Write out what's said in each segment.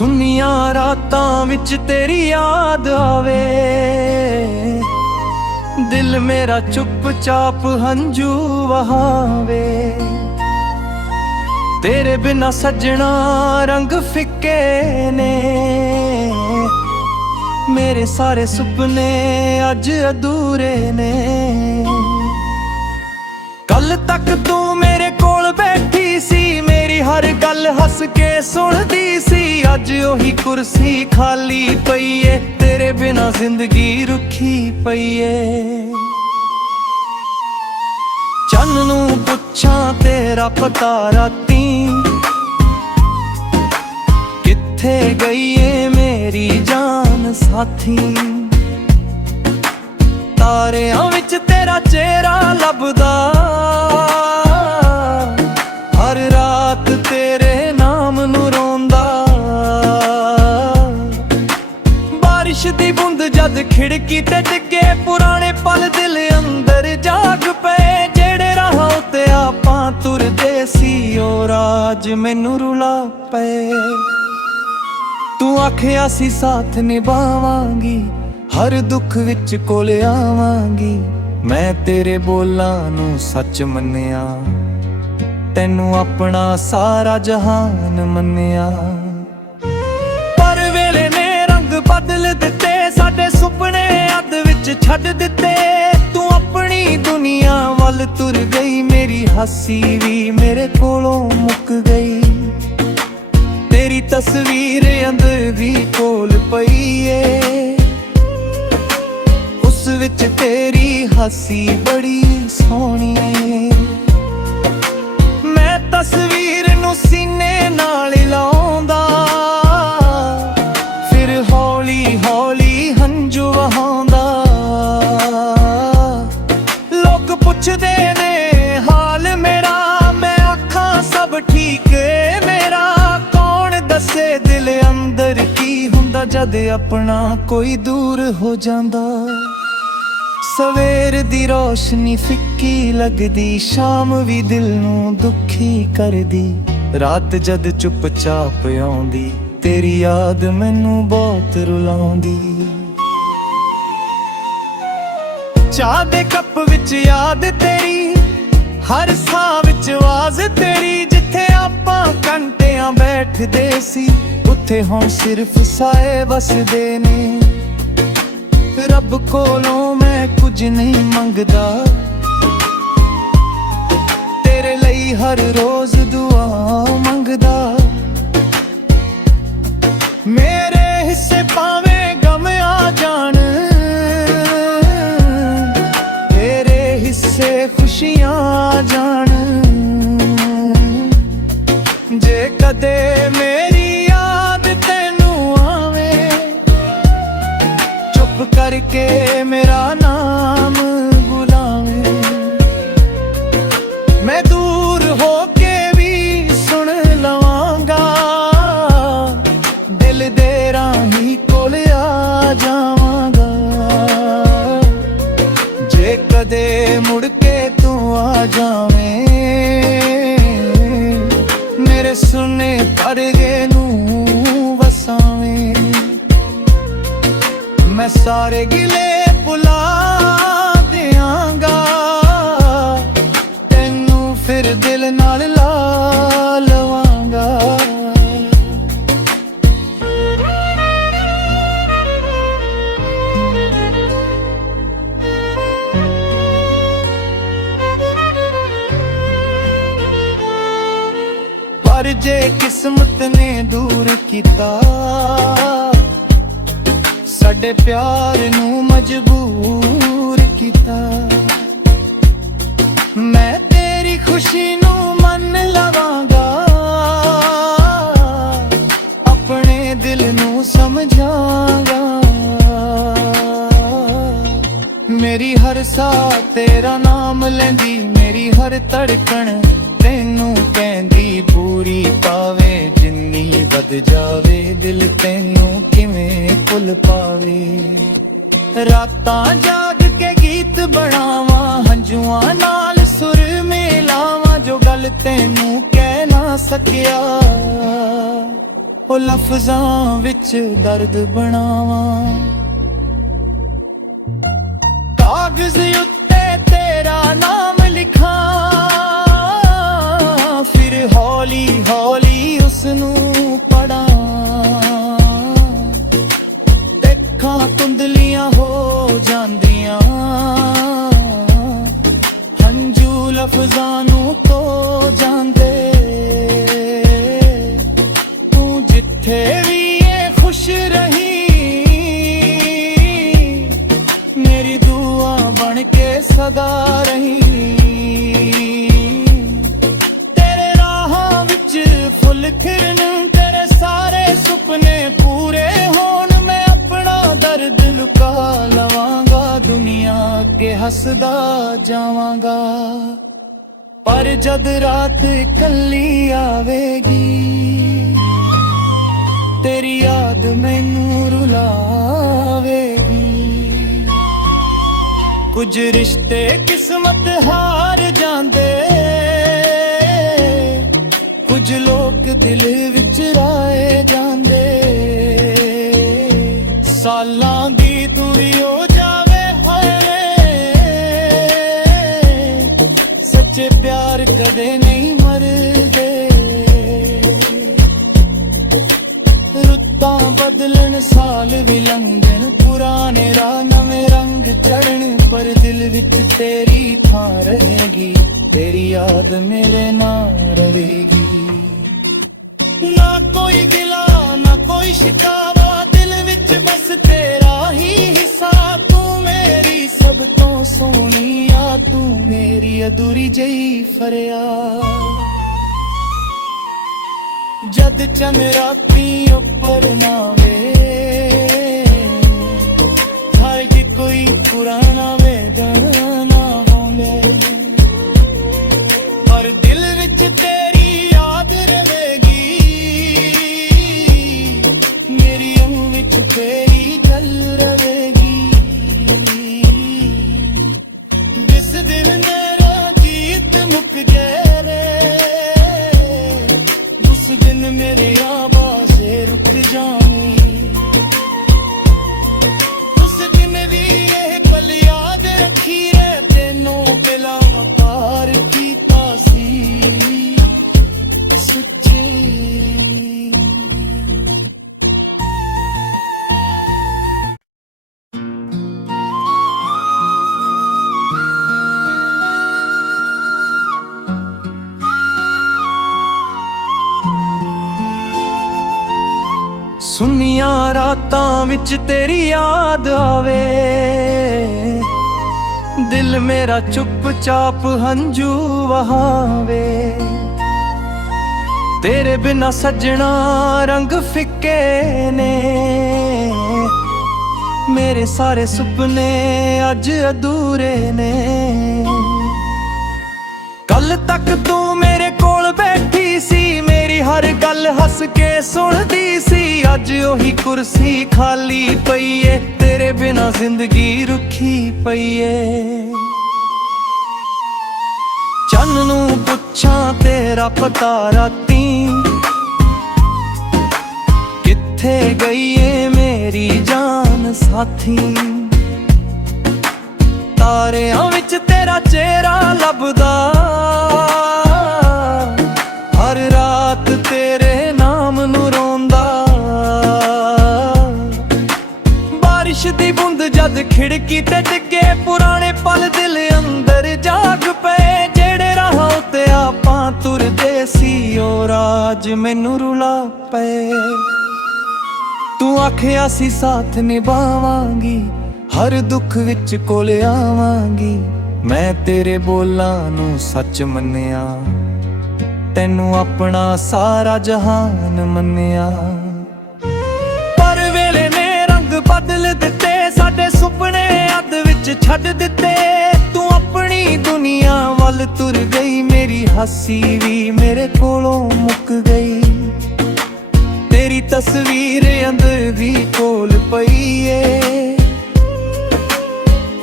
ਸੁੰਨੀਆਂ ਰਾਤਾਂ ਵਿੱਚ ਤੇਰੀ ਯਾਦ ਆਵੇ, ਦਿਲ ਮੇਰਾ ਚੁੱਪਚਾਪ ਹੰਝੂ ਵਹਾਵੇ। ਤੇਰੇ ਬਿਨਾ ਸੱਜਣਾ ਰੰਗ ਫਿੱਕੇ ਨੇ, ਮੇਰੇ ਸਾਰੇ ਸੁਪਨੇ ਅੱਜ ਅਧੂਰੇ ਨੇ। ਕੱਲ ਤੱਕ ਤੂੰ ਮੇਰੇ ਕੋਲ ਬੈਠੀ ਸੀ, ਮੇਰੀ ਹਰ ਗੱਲ ਹੱਸ ਕੇ ਸੁਣਦੀ ਸੀ। ਅੱਜ ਉਹੀ ਕੁਰਸੀ ਖਾਲੀ ਪਈ ਏ, ਤੇਰੇ ਬਿਨਾ ਜ਼ਿੰਦਗੀ ਰੁੱਖੀ ਪਈ ਏ। ਚੰਨ ਨੂੰ ਪੁੱਛਾਂ ਤੇਰਾ ਪਤਾ ਰਾਤੀ, ਕਿੱਥੇ ਗਈ ਏ ਮੇਰੀ ਜਾਨ ਸਾਥੀ। ਤਾਰਿਆਂ ਵਿੱਚ ਤੇਰਾ ਚਿਹਰਾ ਲੱਭਦਾ, ਹਰ ਰਾਤ ਤੇਰੇ ਨਾਮ ਨੂੰ ਰੋਂਦਾ। ਬਾਰਿਸ਼ ਦੀ ਬੂੰਦ ਜਦ ਖਿੜਕੀ ਤੇ ਡਿੱਗੇ, ਪੁਰਾਣੇ ਪਲ ਦਿਲ ਅੰਦਰ ਜਾਗ ਪਏ। ਜਿਹੜੇ ਰਾਹਾਂ ਉੱਤੇ ਆਪਾਂ ਤੁਰਦੇ ਸੀ, ਉਹ ਰਾਜ ਮੈਨੂੰ ਰੁਲਾ ਪਏ। ਤੂੰ ਆਖਿਆ ਸੀ ਸਾਥ ਨਿਭਾਵਾਂਗੀ, ਹਰ ਦੁੱਖ ਵਿੱਚ ਕੋਲ ਆਵਾਂਗੀ। ਮੈਂ ਤੇਰੇ ਬੋਲਾਂ ਨੂੰ ਸੱਚ ਮੰਨਿਆ, ਤੈਨੂੰ ਆਪਣਾ ਸਾਰਾ ਜਹਾਨ ਮੰਨਿਆ। ਪਰ ਵੇਲੇ ਨੇ ਰੰਗ ਬਦਲ ਦਿੱਤੇ, ਸਾਡੇ ਸੁਪਨੇ ਅੱਧ ਵਿੱਚ ਛੱਡ ਦਿੱਤੇ। ਤੂੰ ਆਪਣੀ ਦੁਨੀਆ ਵੱਲ ਤੁਰ ਗਈ, ਮੇਰੀ ਹਾਸੀ ਵੀ ਮੇਰੇ ਕੋਲੋਂ ਮੁੱਕ ਗਈ। ਤੇਰੀ ਤਸਵੀਰ ਅੰਦਰ ਵੀ ਕੋਲ ਪਈ ਏ, ਉਸ ਵਿੱਚ ਤੇਰੀ ਹਾਸੀ ਬੜੀ ਸੋਹਣੀ ਏ। ਮੈਂ ਤਸਵੀਰ ਨੂੰ ਸੀਨੇ ਨਾਲ ਲਾਉਂਦਾ, ਫਿਰ ਹੌਲੀ ਹੌਲੀ ਹੰਝੂ ਵਹਾਉਂਦਾ। ਲੋਕ ਪੁੱਛਦੇ ਨੇ ਹਾਲ ਮੇਰਾ, ਮੈਂ ਆਖਾਂ ਸਭ ਠੀਕ ਏ ਮੇਰਾ। ਦੱਸੇ ਦਿਲ ਅੰਦਰ ਕੀ ਹੁੰਦਾ, ਜਦ ਆਪਣਾ ਕੋਈ ਦੂਰ ਹੋ ਜਾਂਦਾ। ਸਵੇਰ ਦੀ ਰੋਸ਼ਨੀ ਫਿੱਕੀ ਲੱਗਦੀ, ਸ਼ਾਮ ਵੀ ਦਿਲ ਨੂੰ ਦੁਖੀ ਕਰਦੀ। ਰਾਤ ਜਦ ਚੁੱਪਚਾਪ ਆਉਂਦੀ, ਤੇਰੀ ਯਾਦ ਮੈਨੂੰ ਬਹੁਤ ਰੁਲਾਉਂਦੀ। ਚਾਹ ਦੇ ਕੱਪ ਵਿੱਚ ਯਾਦ ਤੇਰੀ, ਹਰ ਸਾਹ ਵਿੱਚ ਆਵਾਜ਼ ਤੇਰੀ। ਜਿੱਥੇ ਆਪਾਂ ਘੰਟਿਆਂ ਬੈਠਦੇ ਸੀ, ਉੱਥੇ ਹੁਣ ਸਿਰਫ ਸਾਏ ਵਸਦੇ ਨੇ। ਰੱਬ ਕੋਲੋਂ ਮੈਂ ਕੁਝ ਨਹੀਂ ਮੰਗਦਾ, ਤੇਰੇ ਲਈ ਹਰ ਰੋਜ਼ ਦੁਆ ਮੰਗਦਾ। ਮੇਰੇ ਹਿੱਸੇ ਭਾਵੇਂ ਗਮ ਆ ਜਾਣ, ਤੇਰੇ ਹਿੱਸੇ ਖੁਸ਼ੀਆਂ ਆ ਜਾਣ। ਜੇ ਕਦੇ ਮੇਰੀ ਯਾਦ ਤੈਨੂੰ ਆਵੇ, ਚੁੱਪ ਕਰਕੇ ਮੇਰਾ ਨਾਮ ਬੁਲਾਵੇ। ਮੈਂ ਦੂਰ ਹੋ ਕੇ ਵੀ ਸੁਣ ਲਵਾਂਗਾ, ਦਿਲ ਦੇ ਰਾਹੀਂ ਕੋਲ ਆ ਜਾਵਾਂਗਾ। ਜੇ ਕਦੇ ਮੁੜ ਕੇ ਤੂੰ ਆ ਜਾਵੇਂ, ਮੇਰੇ ਸੁਨੇ ਪਰਦੇ ਨੂੰ ਵਸਾਵੇਂ। ਮੈਂ ਸਾਰੇ ਗਿਲੇ ਭੁਲਾ ਦਿਆਂਗਾ, ਤੈਨੂੰ ਫਿਰ ਦਿਲ ਨਾਲ ਲਾ ਲਵਾਂਗਾ। ਪਰ ਜੇ ਕਿਸਮਤ ਨੇ ਦੂਰ ਕੀਤਾ, ਸਾਡੇ ਪਿਆਰ ਨੂੰ ਮਜਬੂਰ ਕੀਤਾ। ਮੈਂ ਤੇਰੀ ਖੁਸ਼ੀ ਨੂੰ ਮੰਨ ਲਵਾਂਗਾ, ਆਪਣੇ ਦਿਲ ਨੂੰ ਸਮਝਾਂਗਾ। ਮੇਰੀ ਹਰ ਸਾਹ ਤੇਰਾ ਨਾਮ ਲੈਂਦੀ, ਮੇਰੀ ਹਰ ਧੜਕਣ ਤੈਨੂੰ ਕਹਿੰਦੀ। ਪੂਰੀ ਪਾਵੇ ਜਿੰਨੀ ਵੱਧ ਜਾਵੇ, ਦਿਲ ਤੈਨੂੰ ਕਿਵੇਂ ਭੁੱਲ ਪਾਵੇ। ਰਾਤਾਂ ਜਾਗ ਕੇ ਗੀਤ ਬਣਾਵਾਂ, ਹੰਝੂਆਂ ਨਾਲ ਸੁਰ ਮਿਲਾਵਾਂ। ਜੋ ਗੱਲ ਤੈਨੂੰ ਕਹਿ ਨਾ ਸਕਿਆ, ਉਹ ਲਫ਼ਜ਼ਾਂ ਵਿੱਚ ਦਰਦ ਬਣਾਵਾਂ। ਕਾਗਜ਼ ਉੱਤੇ ਤੇਰਾ ਨਾਮ ਲਿਖਾਂ, ਫਿਰ ਹੌਲੀ ਹੌਲੀ ਉਸਨੂੰ ਪੜਾਂ। ਦੇਖਾਂ ਧੁੰਦਲੀਆਂ ਹੋ ਜਾਂਦੀਆਂ, ਹੰਝੂ ਲਫ਼ਜ਼ਾਂ ਨੂੰ ਧੋ ਜਾਂਦੇ। ਤੂੰ ਜਿੱਥੇ ਵੀ ਏ ਖੁਸ਼ ਰਹੀ, ਮੇਰੀ ਦੁਆ ਬਣ ਕੇ ਸਦਾ ਰਹੀ। ਤੇਰੇ ਰਾਹਾਂ ਵਿੱਚ ਫੁੱਲ ਖਿੜਨ, ਤੇਰੇ ਸਾਰੇ ਸੁਪਨੇ ਪੂਰੇ ਹੋਣ। ਮੈਂ ਆਪਣਾ ਦਰਦ ਲੁਕਾ ਲਵਾਂਗਾ, ਦੁਨੀਆ ਅੱਗੇ ਹੱਸਦਾ ਜਾਵਾਂਗਾ। ਪਰ ਜਦ ਰਾਤ ਇਕੱਲੀ ਆਵੇਗੀ, ਤੇਰੀ ਯਾਦ ਮੈਨੂੰ ਰੁਲਾਵੇਗੀ। ਕੁਝ ਰਿਸ਼ਤੇ ਕਿਸਮਤ ਹਾਰ ਜਾਂਦੇ, ਕੁਝ ਲੋਕ ਦਿਲ ਵਿੱਚ ਰਾਏ ਜਾਂਦੇ। ਸਾਲਾਂ ਦੀ ਦੂਰੀ ਹੋ ਜਾਵੇ ਹੋਏ, ਸੱਚੇ ਪਿਆਰ ਕਦੇ ਨਹੀਂ ਮਰਦੇ। ਰੁੱਤਾਂ ਬਦਲਣ, ਸਾਲ ਵੀ ਲੰਘਣ, ਪੁਰਾਣੇ ਰਾਹ ਨਵੇਂ ਰੰਗ ਚੜ੍ਹਨ, ਪਰ ਦਿਲ ਵਿੱਚ ਤੇਰੀ ਥਾਂ ਰਹੇਗੀ। ਤੇਰੀ ਯਾਦ ਮੇਰੇ ਨਾਲ ਰਹੇਗੀ। ਨਾ ਕੋਈ ਗਿਲਾ ਨਾ ਕੋਈ ਸ਼ਿਕਾਵਾ, ਦਿਲ ਵਿੱਚ ਬਸ ਤੇਰਾ ਹੀ ਹਿੱਸਾ। ਤੂੰ ਮੇਰੀ ਸਭ ਤੋਂ ਸੋਹਣੀ ਆ, ਤੂੰ ਮੇਰੀ ਅਧੂਰੀ ਜਿਹੀ ਫਰਿਆਦ। ਜਦ ਚੰਨ ਰਾਤੀ ਉੱਪਰ ਨਾਵੇ, ਹਾਏ ਜੇ ਕੋਈ ਪੁਰਾਣਾ ਵੇਦਨਾ ਹੋਵੇ, ਪਰ ਦਿਲ ਵਿੱਚ ਤੇਰੀ ਯਾਦ ਰਵੇਗੀ। ਮੇਰੀ ਅੱਖ ਵਿੱਚ ਤੇਰੀ ਗੱਲ ਰਵੇਗੀ। ਜਿਸ ਦਿਨ ਮੇਰਾ ਗੀਤ ਮੁੱਕ ਜਾਵੇ, ਉਸ ਦਿਨ ਮੇਰੀ ਆਵਾਜ਼ੇ ਰੁਕ ਜਾਵੀਂ। ਉਸ ਦਿਨ ਵੀ ਇਹ ਪਲ ਯਾਦ ਰੱਖੀ ਰੇ, ਤੈਨੂੰ ਪਹਿਲਾਂ ਵਪਾਰ ਕੀਤਾ ਸੀ ਸੱਚੀ। ਸੁੰਨੀਆਂ ਰਾਤਾਂ ਵਿੱਚ ਤੇਰੀ ਯਾਦ ਆਵੇ, ਦਿਲ ਮੇਰਾ ਚੁੱਪਚਾਪ ਹੰਝੂ ਵਹਾਵੇ। ਤੇਰੇ ਬਿਨਾ ਸੱਜਣਾ ਰੰਗ ਫਿੱਕੇ ਨੇ, ਮੇਰੇ ਸਾਰੇ ਸੁਪਨੇ ਅੱਜ ਅਧੂਰੇ ਨੇ। ਕੱਲ ਤੱਕ ਤੂੰ ਮੇਰੇ ਕੋਲ ਬੈਠੀ ਸੀ, ਮੇਰੀ ਹਰ ਗੱਲ ਹੱਸ ਕੇ ਸੁਣਦੀ ਸੀ। ਅੱਜ ਉਹੀ ਕੁਰਸੀ ਖਾਲੀ ਪਈ ਏ, ਤੇਰੇ ਬਿਨਾ ਜ਼ਿੰਦਗੀ ਰੁੱਖੀ ਪਈ ਏ। ਚੰਨ ਨੂੰ ਪੁੱਛਾਂ ਤੇਰਾ ਪਤਾ ਰਾਤੀਂ, ਕਿੱਥੇ ਗਈ ਏ ਮੇਰੀ ਜਾਨ ਸਾਥੀ। ਤਾਰਿਆਂ ਵਿੱਚ ਤੇਰਾ ਚਿਹਰਾ ਲੱਭਦਾ, ਹਰ ਰਾਤ ਤੇਰੇ ਨਾਮ ਨੂੰ ਰੋਂਦਾ। ਬਾਰਿਸ਼ ਦੀ ਬੂੰਦ ਜਦ ਖਿੜਕੀ ਤੇ ਡਿੱਗੇ, ਪੁਰਾਣੇ ਪਲ ਦਿਲ ਅੰਦਰ ਜਾਗ ਪਏ। ਜਿਹੜੇ ਰਾਹਾਂ ਉੱਤੇ ਆਪਾਂ ਤੁਰਦੇ ਸੀ, ਉਹ ਰਾਜ ਮੈਨੂੰ ਰੁਲਾ ਪਏ। ਤੂੰ ਆਖਿਆ ਸੀ ਸਾਥ ਨਿਭਾਵਾਂਗੀ, ਹਰ ਦੁੱਖ ਵਿੱਚ ਕੋਲ ਆਵਾਂਗੀ। ਮੈਂ ਤੇਰੇ ਬੋਲਾਂ ਨੂੰ ਸੱਚ ਮੰਨਿਆ, ਤੈਨੂੰ ਆਪਣਾ ਸਾਰਾ ਜਹਾਨ ਮੰਨਿਆ। ਪਰ ਵੇਲੇ ਨੇ ਰੰਗ ਬਦਲ ਦਿੱਤੇ, ਸਾਡੇ ਸੁਪਨੇ ਅੱਧ ਵਿੱਚ ਛੱਡ ਦਿੱਤੇ। ਤੂੰ ਆਪਣੀ ਦੁਨੀਆ ਵੱਲ ਤੁਰ ਗਈ, ਮੇਰੀ ਹਾਸੀ ਵੀ ਮੇਰੇ ਕੋਲੋਂ ਮੁੱਕ ਗਈ। ਤੇਰੀ ਤਸਵੀਰ ਅੰਦਰ ਵੀ ਕੋਲ ਪਈ ਏ,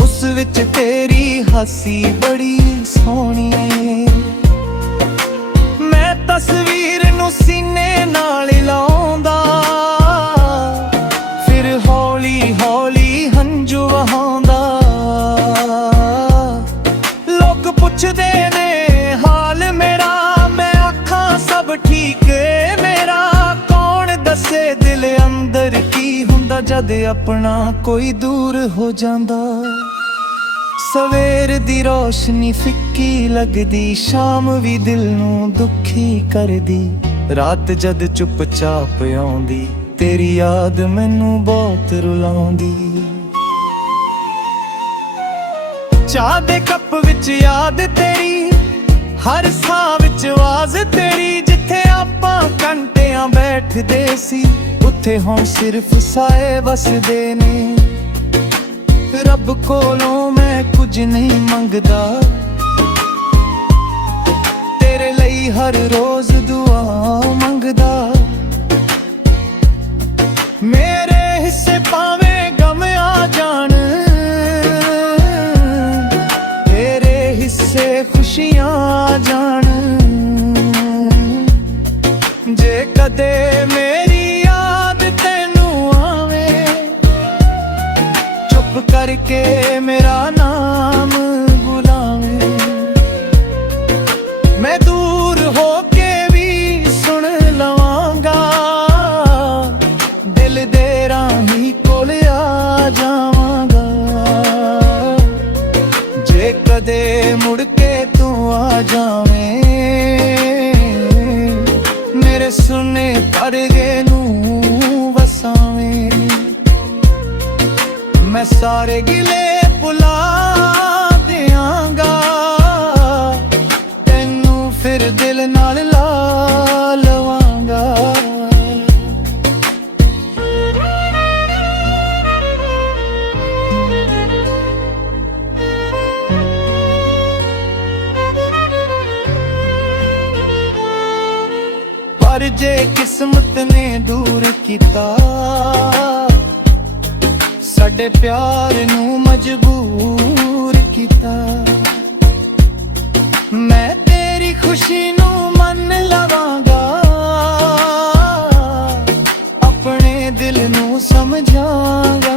ਉਸ ਵਿੱਚ ਤੇਰੀ ਹਾਸੀ ਬੜੀ ਸੋਹਣੀ ਏ। ਮੈਂ ਤਸਵੀਰ ਨੂੰ ਸੀਨੇ ਨਾਲ ਲਾਉਂਦਾ, ਹੌਲੀ ਹੌਲੀ ਹੰਝੂ ਵਹਾਉਂਦਾ। ਲੋਕ ਪੁੱਛਦੇ ਨੇ ਹਾਲ ਮੇਰਾ, ਮੈਂ ਆਖਾਂ ਸਭ ਠੀਕ ਏ ਮੇਰਾ। ਕੌਣ ਦੱਸੇ ਦਿਲ ਅੰਦਰ ਕੀ ਹੁੰਦਾ ਜਦ ਆਪਣਾ ਕੋਈ ਦੂਰ ਹੋ ਜਾਂਦਾ। ਸਵੇਰ ਦੀ ਰੋਸ਼ਨੀ ਫਿੱਕੀ ਲੱਗਦੀ, ਸ਼ਾਮ ਵੀ ਦਿਲ ਨੂੰ ਦੁਖੀ ਕਰਦੀ। ਰਾਤ ਜਦ ਚੁੱਪਚਾਪ ਆਉਂਦੀ, ਤੇਰੀ ਯਾਦ ਮੈਨੂੰ ਬਹੁਤ ਰੁਲਾਉਂਦੀ। ਚਾਹ ਦੇ ਕੱਪ ਵਿੱਚ ਯਾਦ ਤੇਰੀ, ਹਰ ਸਾਹ ਵਿੱਚ ਆਵਾਜ਼ ਤੇਰੀ। ਜਿੱਥੇ ਆਪਾਂ ਘੰਟਿਆਂ ਬੈਠਦੇ ਸੀ, ਉੱਥੇ ਹੁਣ ਸਿਰਫ ਸਾਏ ਵਸਦੇ ਨੇ। ਰੱਬ ਕੋਲੋਂ ਮੈਂ ਕੁਝ ਨਹੀਂ ਮੰਗਦਾ, ਤੇਰੇ ਲਈ ਹਰ ਰੋਜ਼ ਦੁਆ ਮੰਗਦਾ। ਮੇਰੇ ਹਿੱਸੇ ਭਾਵੇਂ ਗਮ ਆ ਜਾਣ, ਤੇਰੇ ਹਿੱਸੇ ਖੁਸ਼ੀਆਂ ਆ ਜਾਣ। ਜੇ ਕਦੇ ਮੇਰੀ ਯਾਦ ਤੈਨੂੰ ਆਵੇ, ਚੁੱਪ ਕਰਕੇ ਮੇਰਾ ਨਾਮ ਬੁਲਾਵੇਂ। ਮੈਂ ਦੂਰ ਹੋ ਕੇ ਵੀ ਸੁਣ ਲਵਾਂਗਾ, ਦਿਲ ਦੇ ਰਾਹੀਂ ਕੋਲ ਆ ਜਾਵਾਂਗਾ। ਜੇ ਕਦੇ ਮੁੜ ਕੇ ਤੂੰ ਆ ਜਾਵੇਂ, ਮੇਰੇ ਸੁਨੇ ਪਰਦੇ ਨੂੰ ਵਸਾਵੇਂ। ਮੈਂ ਸਾਰੇ ਗਿਲੇ ਭੁਲਾ ਦਿਆਂਗਾ, ਤੈਨੂੰ ਫਿਰ ਦਿਲ ਨਾਲ ਲਾ ਲਵਾਂਗਾ। ਪਰ ਜੇ ਕਿਸਮਤ ਨੇ ਦੂਰ ਕੀਤਾ, ਸਾਡੇ ਪਿਆਰ ਨੂੰ ਮਜਬੂਰ ਕੀਤਾ। ਮੈਂ ਤੇਰੀ ਖੁਸ਼ੀ ਨੂੰ ਮੰਨ ਲਵਾਂਗਾ, ਆਪਣੇ ਦਿਲ ਨੂੰ ਸਮਝਾਂਗਾ।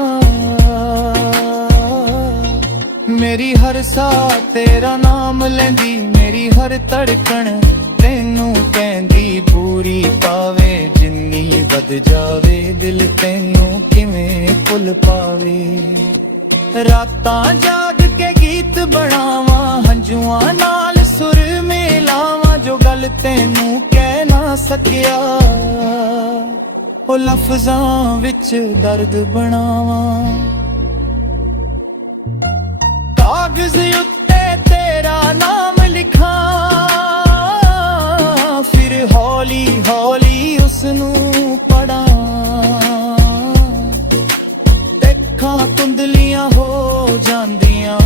ਮੇਰੀ ਹਰ ਸਾਹ ਤੇਰਾ ਨਾਮ ਲੈਂਦੀ, ਮੇਰੀ ਹਰ ਧੜਕਣ ਤੈਨੂੰ ਕਹਿੰਦੀ। ਪੂਰੀ ਪਾਵੇ ਜਿੰਨੀ ਵੱਧ ਜਾਵੇ, ਦਿਲ ਤੈਨੂੰ ਕਿਵੇਂ ਭੁੱਲ ਪਾਵੇ। ਰਾਤਾਂ ਜਾਗ ਕੇ ਗੀਤ ਬਣਾਵਾਂ, ਹੰਝੂਆਂ ਨਾਲ ਸੁਰ ਮਿਲਾਵਾਂ। ਜੋ ਗੱਲ ਤੈਨੂੰ ਕਹਿ ਨਾ ਸਕਿਆ, ਉਹ ਲਫ਼ਜ਼ਾਂ ਵਿੱਚ ਦਰਦ ਬਣਾਵਾਂ। ਕਾਗਜ਼ ਉੱਤੇ ਤੇਰਾ ਨਾਮ ਲਿਖਾਂ, ਫਿਰ ਹੌਲੀ ਹੌਲੀ ਉਸਨੂੰ ਪੜਾਂ। ਅੱਖਾਂ ਧੁੰਦਲੀਆਂ ਹੋ ਜਾਂਦੀਆਂ,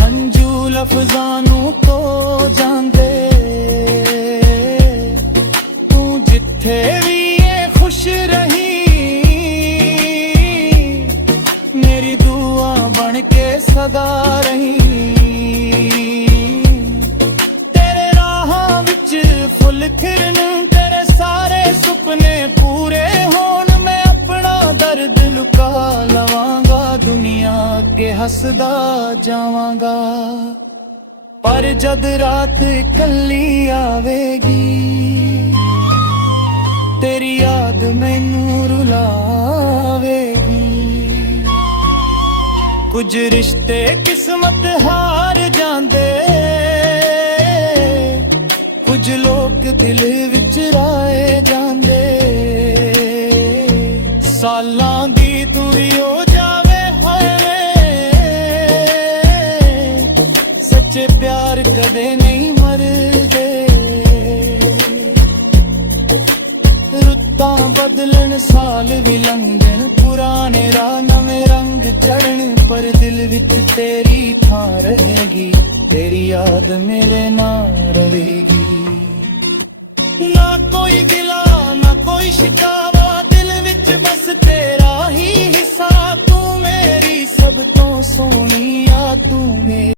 ਹੰਝੂ ਲਫ਼ਜ਼ਾਂ ਨੂੰ ਧੋ ਜਾਂਦੇ। ਤੂੰ ਜਿੱਥੇ ਵੀ ਏ ਖੁਸ਼ ਰਹੀ, ਮੇਰੀ ਦੁਆ ਬਣ ਕੇ ਸਦਾ ਰਹੀ। ਤੇਰੇ ਰਾਹਾਂ ਵਿੱਚ ਫੁੱਲ ਖਿੜਨ, ਤੇਰੇ ਸਾਰੇ ਸੁਪਨੇ ਪੂਰੇ ਹੋਣ। ਦਰਦ ਲੁਕਾ ਲਵਾਂਗਾ, ਦੁਨੀਆ ਅੱਗੇ ਹੱਸਦਾ ਜਾਵਾਂਗਾ। ਪਰ ਜਦ ਰਾਤ ਇਕੱਲੀ ਆਵੇਗੀ, ਤੇਰੀ ਯਾਦ ਮੈਨੂੰ ਰੁਲਾਵੇਗੀ। ਕੁਝ ਰਿਸ਼ਤੇ ਕਿਸਮਤ ਹਾਰ ਜਾਂਦੇ, ਕੁਝ ਲੋਕ ਦਿਲ ਵਿੱਚ ਰਾਏ ਜਾਂਦੇ। ਸਾਲਾਂ ਦੀ ਦੂਰੀ ਹੋ ਜਾਵੇ ਹੋਏ, ਸੱਚੇ ਪਿਆਰ ਕਦੇ ਨਹੀਂ ਮਰਦੇ। ਰੁੱਤਾਂ ਬਦਲਣ, ਸਾਲ ਵੀ ਲੰਘਣ, ਪੁਰਾਣੇ ਰਾਹ ਨਵੇਂ ਰੰਗ ਚੜ੍ਹਨ। ਪਰ ਦਿਲ ਵਿੱਚ ਤੇਰੀ ਥਾਂ ਰਹੇਗੀ, ਤੇਰੀ ਯਾਦ ਮੇਰੇ ਨਾਲ ਰਹੇਗੀ। ਨਾ ਕੋਈ ਗਿਲਾ ਨਾ ਕੋਈ ਸ਼ਿਕਾਵਾ, ਦਿਲ ਵਿੱਚ ਬਸ ਤੇਰਾ ਹੀ ਹਿੱਸਾ। ਤੂੰ ਮੇਰੀ ਸਭ ਤੋਂ ਸੋਹਣੀ ਆ, ਤੂੰ ਮੇਰੀ